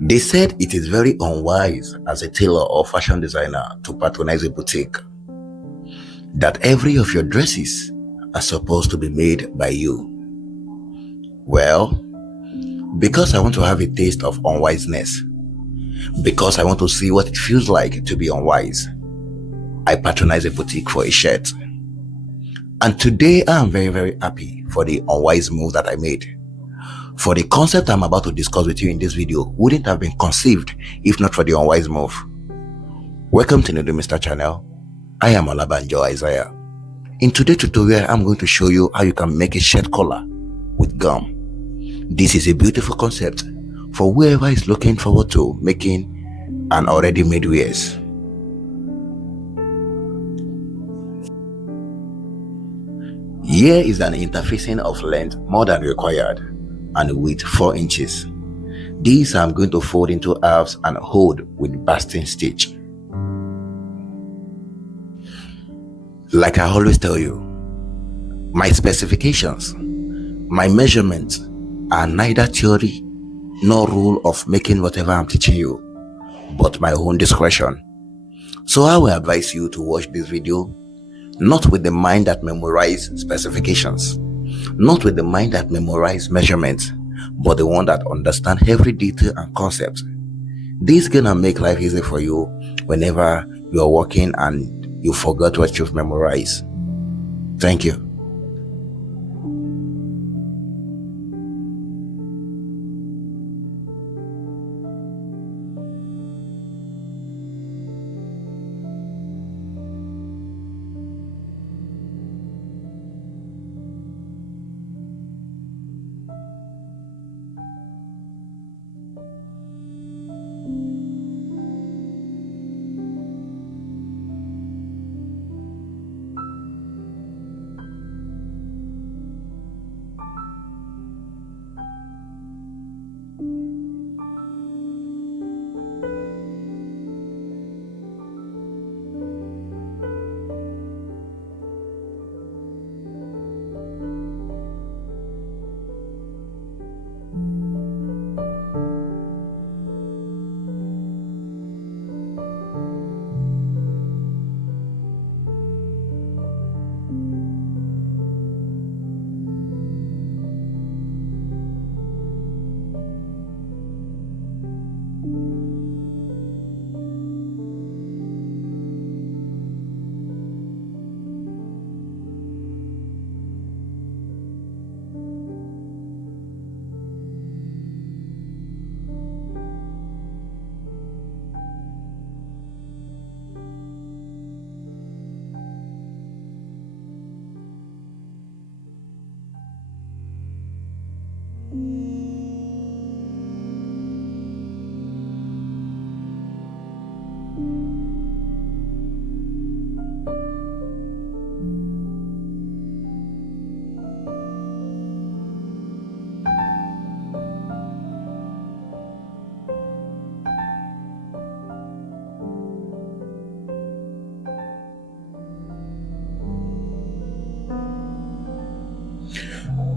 They said it is very unwise as a tailor or fashion designer to patronize a boutique, that every of your dresses are supposed to be made by you. Well, because I want to have a taste of unwiseness, because I want to see what it feels like to be unwise, I patronize a boutique for a shirt. And today I am very, very happy for the unwise move that I made. For the concept I'm about to discuss with you in this video wouldn't have been conceived if not for the unwise move. Welcome to the Mr. Channel. I am Olabanjo Isaiah. In today's tutorial, I'm going to show you how you can make a shirt collar with gum. This is a beautiful concept for whoever is looking forward to making an already made wears. Here is an interfacing of length more than required and width 4 inches. These I'm going to fold into halves and hold with basting stitch. Like I always tell you, my specifications, my measurements are neither theory nor rule of making whatever I'm teaching you, but my own discretion. So I will advise you to watch this video not with the mind that memorize specifications, not with the mind that memorize measurements, but the one that understand every detail and concept. This is gonna make life easy for you whenever you are working and you forgot what you've memorized. Thank you.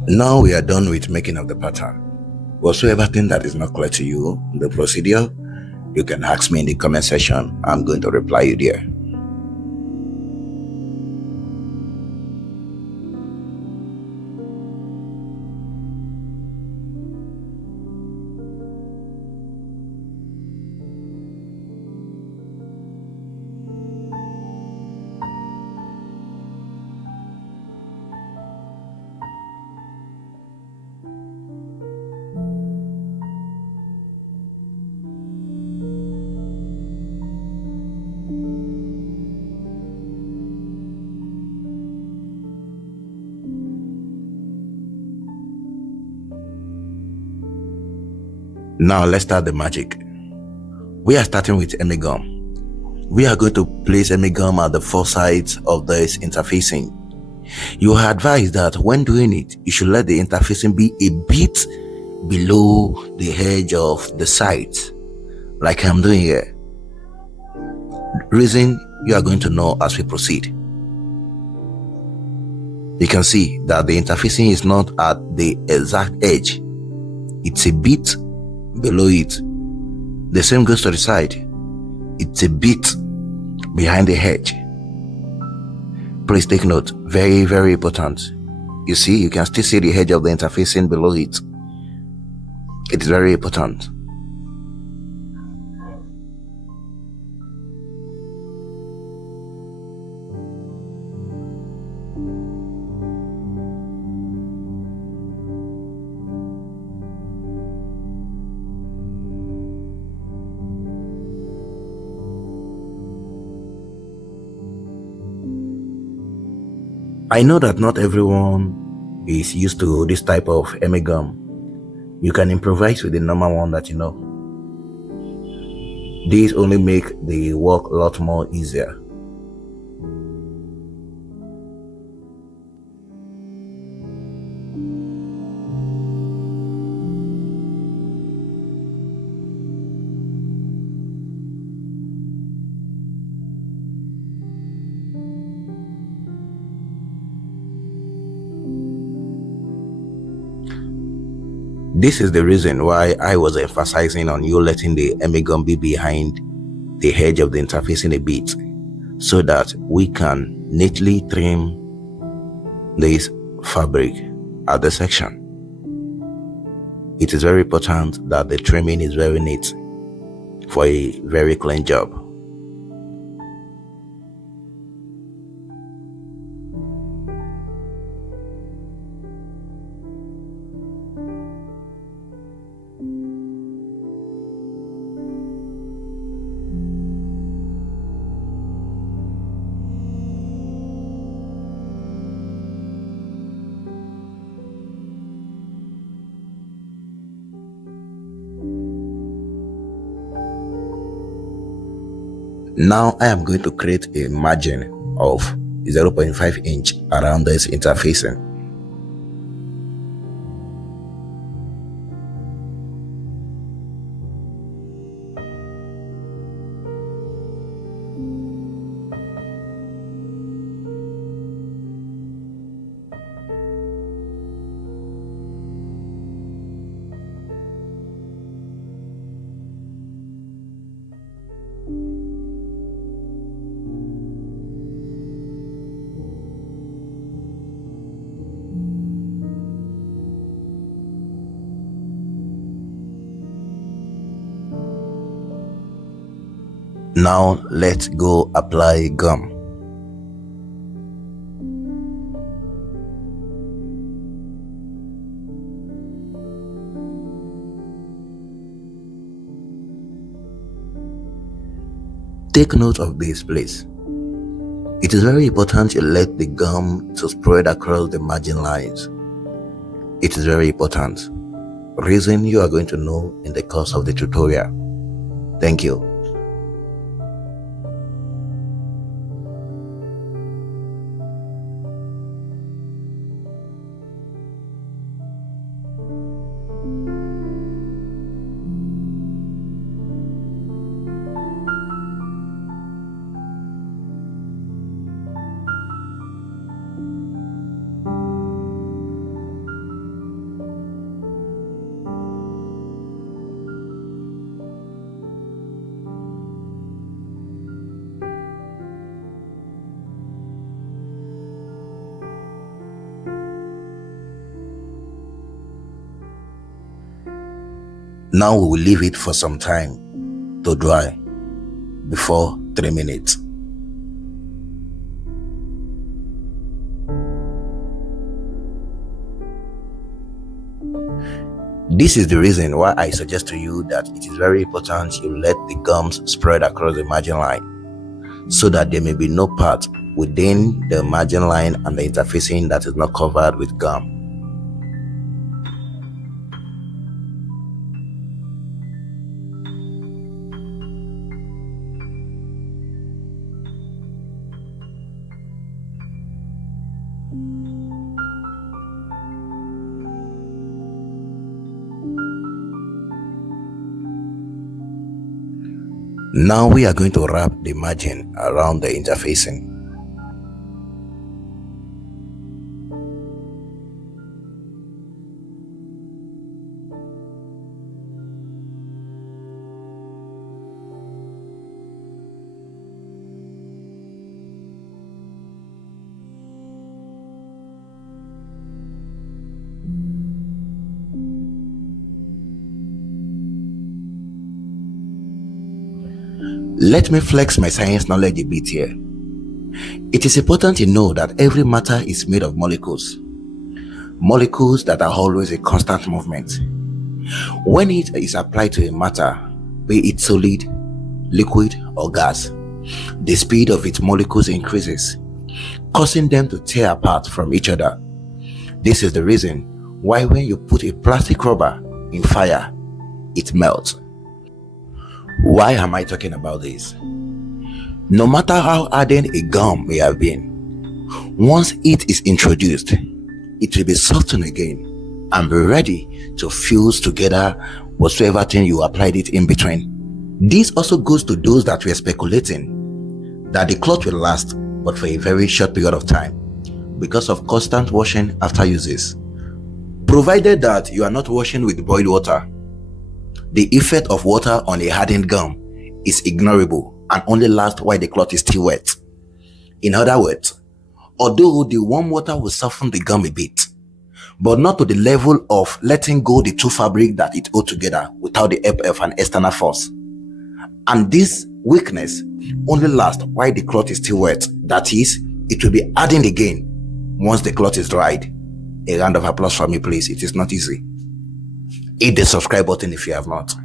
Now we are done with making of the pattern. Whatsoever thing that is not clear to you, the procedure, you can ask me in the comment section. I'm going to reply you there. Now let's start the magic. We are starting with hemmygum. We are going to place hemmygum at the 4 sides of this interfacing. You are advised that when doing it, you should let the interfacing be a bit below the edge of the sides, like I'm doing here. Reason you are going to know as we proceed. You can see that the interfacing is not at the exact edge. It's a bit below it. The same goes to the side. It's a bit behind the hedge. Please take note, very, very important. You see, you can still see the edge of the interfacing below it. It is very important. I know that not everyone is used to this type of hemmygum. You can improvise with the normal one that you know. These only make the work a lot more easier. This is the reason why I was emphasizing on you letting the hemmygum be behind the edge of the interfacing a bit, so that we can neatly trim this fabric at the section. It is very important that the trimming is very neat for a very clean job. Now I am going to create a margin of 0.5 inch around this interfacing. Now let's go apply gum. Take note of this, please. It is very important you let the gum to spread across the margin lines. It is very important. Reason you are going to know in the course of the tutorial. Thank you. Now we will leave it for some time to dry before trimming it. This is the reason why I suggest to you that it is very important you let the gums spread across the margin line, so that there may be no part within the margin line and the interfacing that is not covered with gum. Now we are going to wrap the margin around the interfacing. Let me flex my science knowledge a bit here. It is important to know that every matter is made of molecules. Molecules that are always in constant movement. When heat is applied to a matter, be it solid, liquid, or gas, the speed of its molecules increases, causing them to tear apart from each other. This is the reason why when you put a plastic rubber in fire, it melts. Why am I talking about this? No matter how hardened a gum may have been, once it is introduced, it will be softened again and be ready to fuse together whatsoever thing you applied it in between. This also goes to those that were speculating that the cloth will last but for a very short period of time because of constant washing after uses. Provided that you are not washing with boiled water, the effect of water on a hardened gum is ignorable and only lasts while the cloth is still wet. In other words, although the warm water will soften the gum a bit, but not to the level of letting go the two fabric that it hold together without the help of an external force. And this weakness only lasts while the cloth is still wet. That is, it will be hardened again once the cloth is dried. A round of applause for me, please. It is not easy. Hit the subscribe button if you have not.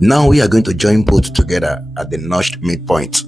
Now we are going to join both together at the notched midpoint.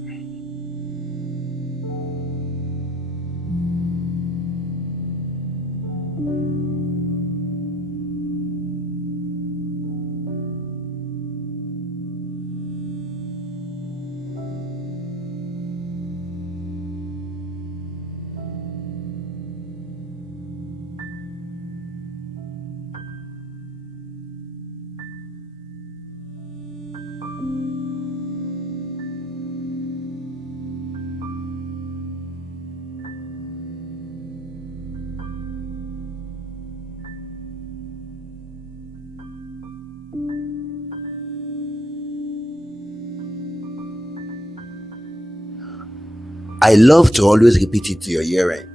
I love to always repeat it to your hearing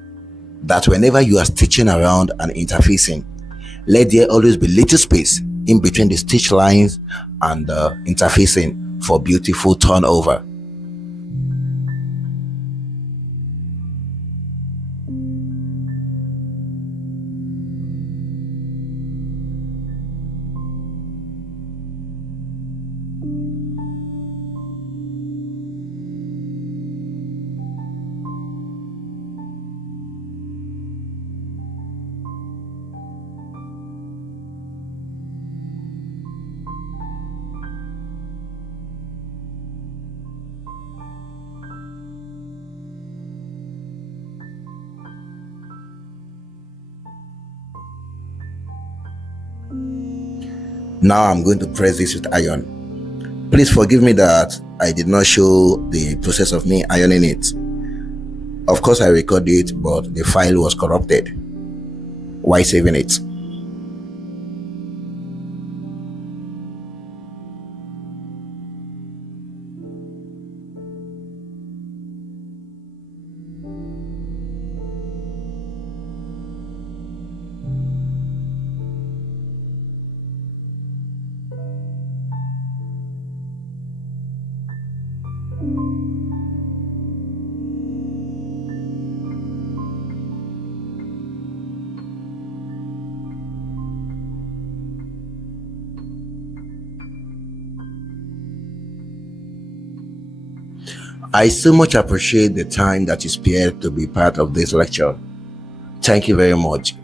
that whenever you are stitching around and interfacing, let there always be little space in between the stitch lines and the interfacing for beautiful turnover. Now I'm going to press this with iron. Please forgive me that I did not show the process of me ironing it. Of course I recorded it, but the file was corrupted. Why saving it? I so much appreciate the time that you spared to be part of this lecture. Thank you very much.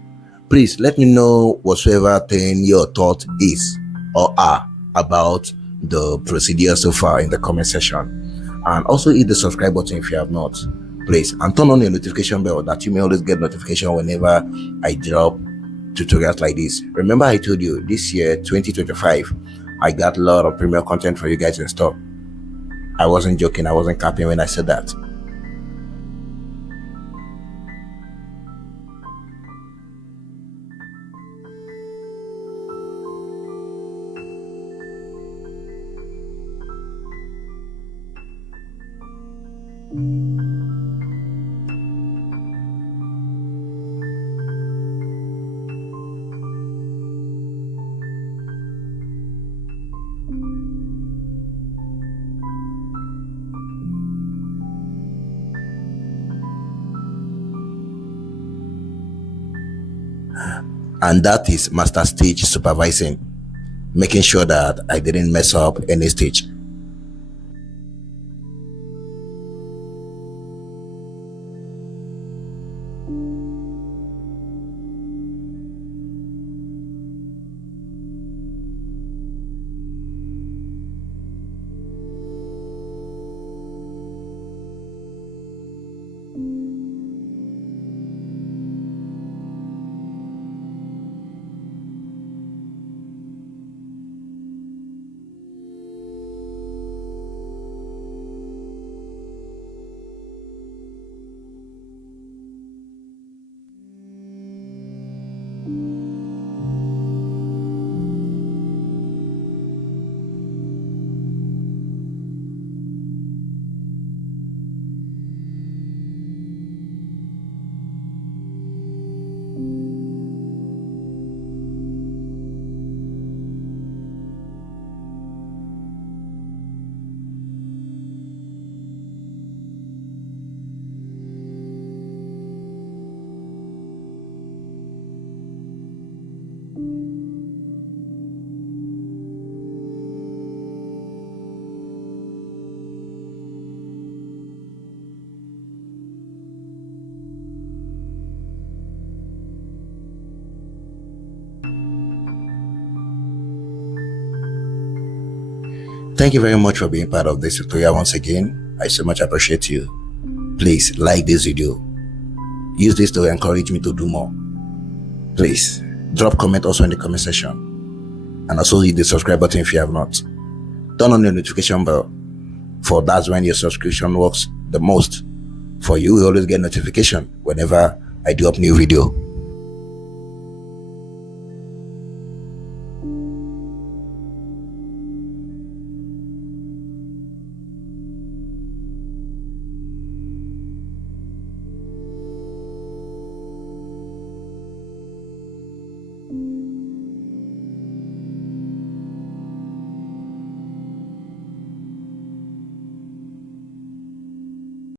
Please let me know whatsoever thing your thought is or are about the procedure so far in the comment section. And also hit the subscribe button if you have not, please, and turn on your notification bell that you may always get notification whenever I drop tutorials like this. Remember, I told you this year 2025 I got a lot of premium content for you guys in store. I wasn't joking, I wasn't capping when I said that. And that is master stage supervising, making sure that I didn't mess up any stage. Thank you very much for being part of this tutorial once again. I so much appreciate you. Please like this video. Use this to encourage me to do more. Please drop comment also in the comment section, and also hit the subscribe button if you have not. Turn on the notification bell, for that's when your subscription works the most. For you will always get notification whenever I do up new video.